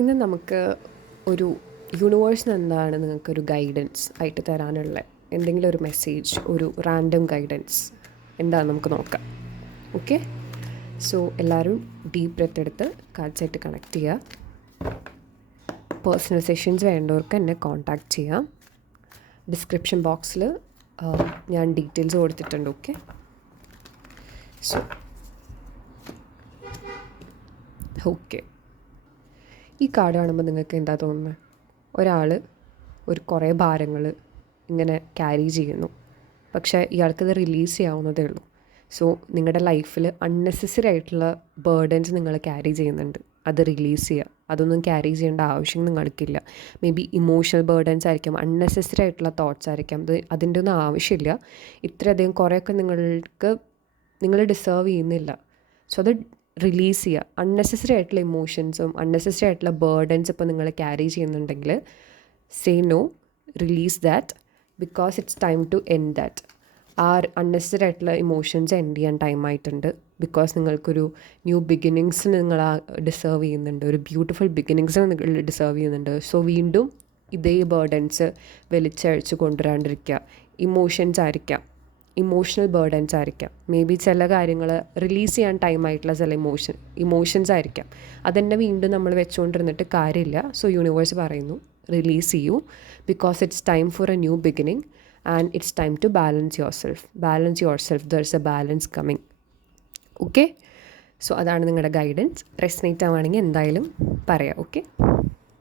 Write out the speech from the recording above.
ഇന്ന് നമുക്ക് ഒരു യൂണിവേഴ്സിന് എന്താണ് നിങ്ങൾക്കൊരു ഗൈഡൻസ് ആയിട്ട് തരാനുള്ള എന്തെങ്കിലും ഒരു മെസ്സേജ്, ഒരു റാൻഡം ഗൈഡൻസ് എന്താണെന്ന് നമുക്ക് നോക്കാം. ഓക്കെ, സോ എല്ലാവരും ഡീപ്പ് ബ്രെത്ത് എടുത്ത് കാഴ്ചയായിട്ട് കണക്ട് ചെയ്യുക. പേഴ്സണൽ സെഷൻസ് വേണ്ടവർക്ക് എന്നെ കോൺടാക്റ്റ് ചെയ്യാം. ഡിസ്ക്രിപ്ഷൻ ബോക്സിൽ ഞാൻ ഡീറ്റെയിൽസ് കൊടുത്തിട്ടുണ്ട്. ഓക്കെ, സോ ഓക്കെ, ഈ കാർഡ് കാണുമ്പോൾ നിങ്ങൾക്ക് എന്താ തോന്നുന്നത്? ഒരാൾ കുറേ ഭാരങ്ങൾ ഇങ്ങനെ ക്യാരി ചെയ്യുന്നു, പക്ഷേ ഇയാൾക്കത് റിലീസ് ചെയ്യാവുന്നതേ ഉള്ളൂ. സോ നിങ്ങളുടെ ലൈഫിൽ അൺനെസസറി ആയിട്ടുള്ള ബേർഡൻസ് നിങ്ങൾ ക്യാരി ചെയ്യുന്നുണ്ട്, അത് റിലീസ് ചെയ്യുക. അതൊന്നും ക്യാരി ചെയ്യേണ്ട ആവശ്യം നിങ്ങൾക്കില്ല. മേ ബി ഇമോഷണൽ ബേർഡൻസ് ആയിരിക്കാം, അൺനെസസറി ആയിട്ടുള്ള തോട്ട്സ് ആയിരിക്കാം. അതിൻ്റെ ഒന്നും ആവശ്യമില്ല. ഇത്രയധികം കുറേയൊക്കെ നിങ്ങൾ ഡിസേർവ് ചെയ്യുന്നില്ല. സോ അത് റിലീസ് ചെയ്യുക. അൺനെസസറി ആയിട്ടുള്ള ഇമോഷൻസും അൺനെസസറി ആയിട്ടുള്ള ബേർഡൻസ് ഇപ്പോൾ നിങ്ങൾ ക്യാരി ചെയ്യുന്നുണ്ടെങ്കിൽ say no, release that, because it's time to end that. ആ അൺനെസസറി ആയിട്ടുള്ള ഇമോഷൻസ് എൻഡ് ചെയ്യാൻ ടൈം ആയിട്ടുണ്ട്. ബിക്കോസ് നിങ്ങൾക്കൊരു ന്യൂ ബിഗിനിങ്സിന് നിങ്ങൾ ഡിസേർവ് ചെയ്യുന്നുണ്ട്, ഒരു ബ്യൂട്ടിഫുൾ ബിഗിനിങ്സിന് നിങ്ങൾ ഡിസേർവ് ചെയ്യുന്നുണ്ട്. സോ വീണ്ടും ഇതേ ബേർഡൻസ് വലിച്ചഴിച്ച് കൊണ്ടുവരാണ്ടിരിക്കുക. ഇമോഷൻസ് ആയിരിക്കാം, ഇമോഷണൽ ബേർഡൻസ് ആയിരിക്കാം, മേ ബി ചില കാര്യങ്ങൾ റിലീസ് ചെയ്യാൻ ടൈം ആയിട്ടുള്ള ചില ഇമോഷൻസ് ആയിരിക്കാം. അതെന്നെ വീണ്ടും നമ്മൾ വെച്ചുകൊണ്ടിരുന്നിട്ട് കാര്യമില്ല. സോ യൂണിവേഴ്സ് പറയുന്നു റിലീസ് ചെയ്യൂ, because it's time for a new beginning and it's time to balance yourself. There is a balance coming. Okay, so അതാണ് നിങ്ങളുടെ ഗൈഡൻസ്. റെസനേറ്റ് ആവുകയാണെങ്കിൽ എന്തായാലും പറയാം. ഓക്കെ.